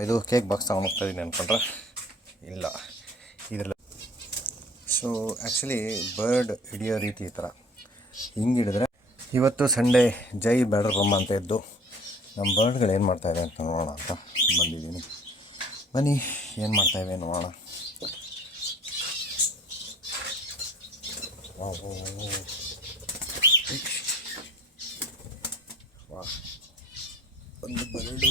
ಇದು cake box ತಗೊಂಡು ಹೋಗ್ತಾ ಇದ್ದೀನಿ ಅಂದ್ಕೊಂಡ್ರೆ ಇಲ್ಲ ಇದರಲ್ಲಿ. ಸೊ ಆ್ಯಕ್ಚುಲಿ ಬರ್ಡ್ ಹಿಡಿಯೋ ರೀತಿ ಈ ಥರ ಹಿಂಗೆ ಹಿಡಿದ್ರೆ, ಇವತ್ತು ಸಂಡೇ ಜೈ ಬ್ಯಾಡ್ರ್ ಬೊಮ್ಮ ಅಂತ ಇದ್ದು ನಮ್ಮ ಬರ್ಡ್ಗಳು ಏನು ಮಾಡ್ತಾಯಿದೆ ಅಂತ ನೋಡೋಣ ಅಂತ ಬಂದಿದ್ದೀನಿ. ಬನ್ನಿ ಏನು ಮಾಡ್ತಾಯಿವೆ ನೋಡೋಣ. ಒಂದು ಬರ್ಡು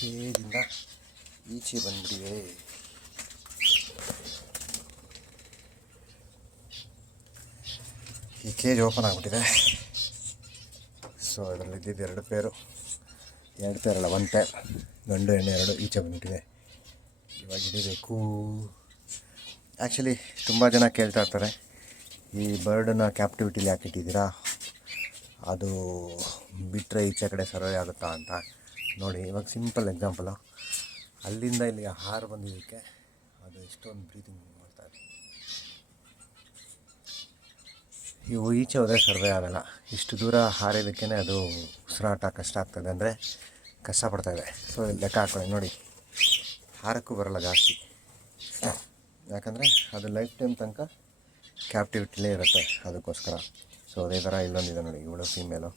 ಕೇಜಿಂದ ಈಚೆ ಬಂದ್ಬಿಟ್ಟಿವೆ. ಈ ಕೇಜ್ ಓಪನ್ ಆಗಿಬಿಟ್ಟಿದೆ. ಸೊ ಇದರಲ್ಲಿದ್ದಿದ್ದು ಎರಡು ಪೇರಲ್ಲ, ಒಂದು ಪೇರ್ ಗಂಡು ಹೆಣ್ಣು ಎರಡು ಈಚೆ ಬಂದ್ಬಿಟ್ಟಿದೆ. ಇವಾಗ ಹಿಡಿಬೇಕು. ಆ್ಯಕ್ಚುಲಿ ತುಂಬ ಜನ ಕೇಳ್ತಾ ಇರ್ತಾರೆ, ಈ ಬರ್ಡನ್ನ ಕ್ಯಾಪ್ಟಿವಿಟಿಲಿ ಯಾಕೆ ಇಟ್ಟಿದ್ದೀರಾ, ಅದು ಬಿಟ್ಟರೆ ಈಚೆ ಕಡೆ ಸರ್ವೇ ಆಗುತ್ತಾ ಅಂತ. ನೋಡಿ ಇವಾಗ ಸಿಂಪಲ್ ಎಕ್ಸಾಂಪಲು, ಅಲ್ಲಿಂದ ಇಲ್ಲಿಗೆ ಹಾರು ಬಂದಿದ್ದಕ್ಕೆ ಅದು ಎಷ್ಟೊಂದು ಬ್ರೀತಿಂಗ್ ಮಾಡ್ತಾಯಿದೆ. ಇವು ಈಚೆ ಹೋದರೆ ಸರ್ವೇ ಆಗೋಲ್ಲ. ಇಷ್ಟು ದೂರ ಹಾರಿದ್ದಕ್ಕೇ ಅದು ಉಸಿರಾಟ ಕಷ್ಟ ಆಗ್ತದೆ, ಅಂದರೆ ಕಷ್ಟಪಡ್ತಾಯಿದೆ. ಸೊ ಲೆಕ್ಕ ಹಾಕೊಳ್ಳಿ ನೋಡಿ, ಹಾರಕ್ಕೂ ಬರೋಲ್ಲ ಜಾಸ್ತಿ, ಯಾಕಂದರೆ ಅದು ಲೈಫ್ ಟೈಮ್ ತನಕ ಕ್ಯಾಪ್ಟಿವಿಟಿಲೇ ಇರುತ್ತೆ ಅದಕ್ಕೋಸ್ಕರ. ಸೊ ಅದೇ ಥರ ಇಲ್ಲೊಂದಿದೆ ನೋಡಿ, ಇವಳು ಫೀಮೇಲು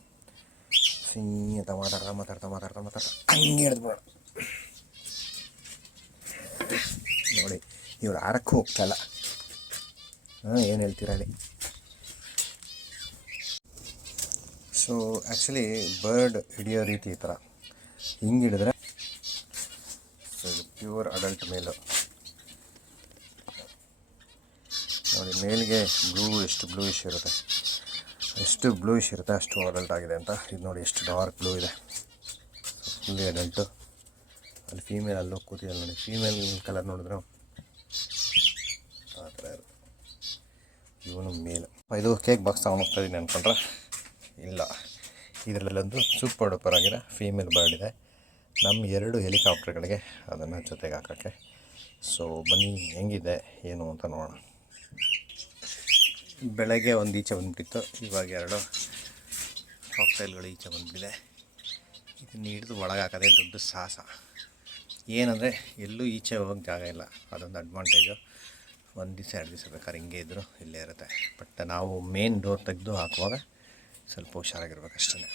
ಅಂತ ಮಾತಾಡ್ತಾ ಹಂಗೆ ಹಿಡಿದ್ಬಿಡೋಣ. ನೋಡಿ ಇವಳು ಹಾರಕ್ಕೂ ಹೋಗ್ತಾಯಿಲ್ಲ. ಏನು ಹೇಳ್ತೀರಾ ಹೇಳಿ. ಸೊ ಆ್ಯಕ್ಚುಲಿ ಬರ್ಡ್ ಹಿಡಿಯೋ ರೀತಿ ಈ ಥರ ಹಿಂಗೆ ಹಿಡಿದ್ರೆ, ಸೊ ಇದು ಪ್ಯೂರ್ ಅಡಲ್ಟ್ ಮೇಲು ನೋಡಿ. ಮೇಲ್ಗೆ ಎಷ್ಟು ಬ್ಲೂಯಿಶ್ ಇರುತ್ತೆ, ಅಷ್ಟು ಅಡಲ್ಟ್ ಆಗಿದೆ ಅಂತ. ಇದು ನೋಡಿ ಎಷ್ಟು ಡಾರ್ಕ್ ಬ್ಲೂ ಇದೆ, ಫುಲ್ಲಿ ಅಡಲ್ಟು. ಅಲ್ಲಿ ಫೀಮೇಲ್ ಅಲ್ಲೂ ಕೂತಿದೆ ನೋಡಿ, ಫೀಮೇಲ್ ಕಲರ್ ನೋಡಿದ್ರೆ ಆ ಥರ ಇರುತ್ತೆ. ಇವನು ಮೇಲು. ಇದು ಕೇಕ್ ಬಾಕ್ಸ್ ತಗೊಂಡು ಹೋಗ್ತಾ ಇದ್ದೀನಿ ಅಂದ್ಕೊಂಡ್ರೆ ಇಲ್ಲ, ಇದರಲ್ಲೊಂದು ಸೂಪರ್ ಡೂಪರ್ ಆಗಿರೋ ಫೀಮೇಲ್ ಬರ್ಡ್ ಇದೆ. ನಮ್ಮ 2 ಹೆಲಿಕಾಪ್ಟರ್ಗಳಿಗೆ ಅದನ್ನು ಜೊತೆಗೆ ಹಾಕೋಕ್ಕೆ. ಸೊ ಬನ್ನಿ ಹೆಂಗಿದೆ ಏನು ಅಂತ ನೋಡೋಣ. ಬೆಳಗ್ಗೆ ಒಂದು ಈಚೆ ಬಂದುಬಿಟ್ಟಿತ್ತು, ಇವಾಗ 2 ಕಾಕ್ಟೈಲ್ಗಳು ಈಚೆ ಬಂದುಬಿಟ್ಟಿದೆ. ಇದನ್ನು ಹಿಡಿದು ಒಳಗೆ ಹಾಕೋದೇ ದೊಡ್ಡ ಸಾಹಸ. ಏನಂದರೆ ಎಲ್ಲೂ ಈಚೆ ಹೋಗೋಕ್ಕೆ ಜಾಗ ಇಲ್ಲ, ಅದೊಂದು ಅಡ್ವಾಂಟೇಜು. 1 ದಿವಸ 2 ದಿವಸ ಬೇಕಾದ್ರೆ ಹಿಂಗೆ ಇದ್ದರೂ ಇಲ್ಲೇ ಇರುತ್ತೆ. ಬಟ್ ನಾವು ಮೇನ್ ಡೋರ್ ತೆಗೆದು ಹಾಕುವಾಗ ಸ್ವಲ್ಪ ಹುಷಾರಾಗಿರ್ಬೇಕಷ್ಟೇ.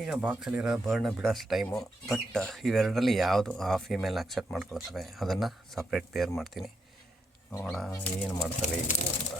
ಈಗ ಬಾಕ್ಸಲ್ಲಿರೋ ಬರ್ಡ್ನ ಬಿಡೋಷ್ಟು ಟೈಮು. ಬಟ್ ಇವೆರಡರಲ್ಲಿ ಯಾವುದು ಆ ಫೀಮೇಲ್ನ ಅಕ್ಸೆಪ್ಟ್ ಮಾಡ್ಕೊಳ್ತವೆ ಅದನ್ನು ಸಪ್ರೇಟ್ ಪೇರ್ ಮಾಡ್ತೀನಿ. ನೋಡೋಣ ಏನು ಮಾಡ್ತವೆ ಅಂತ.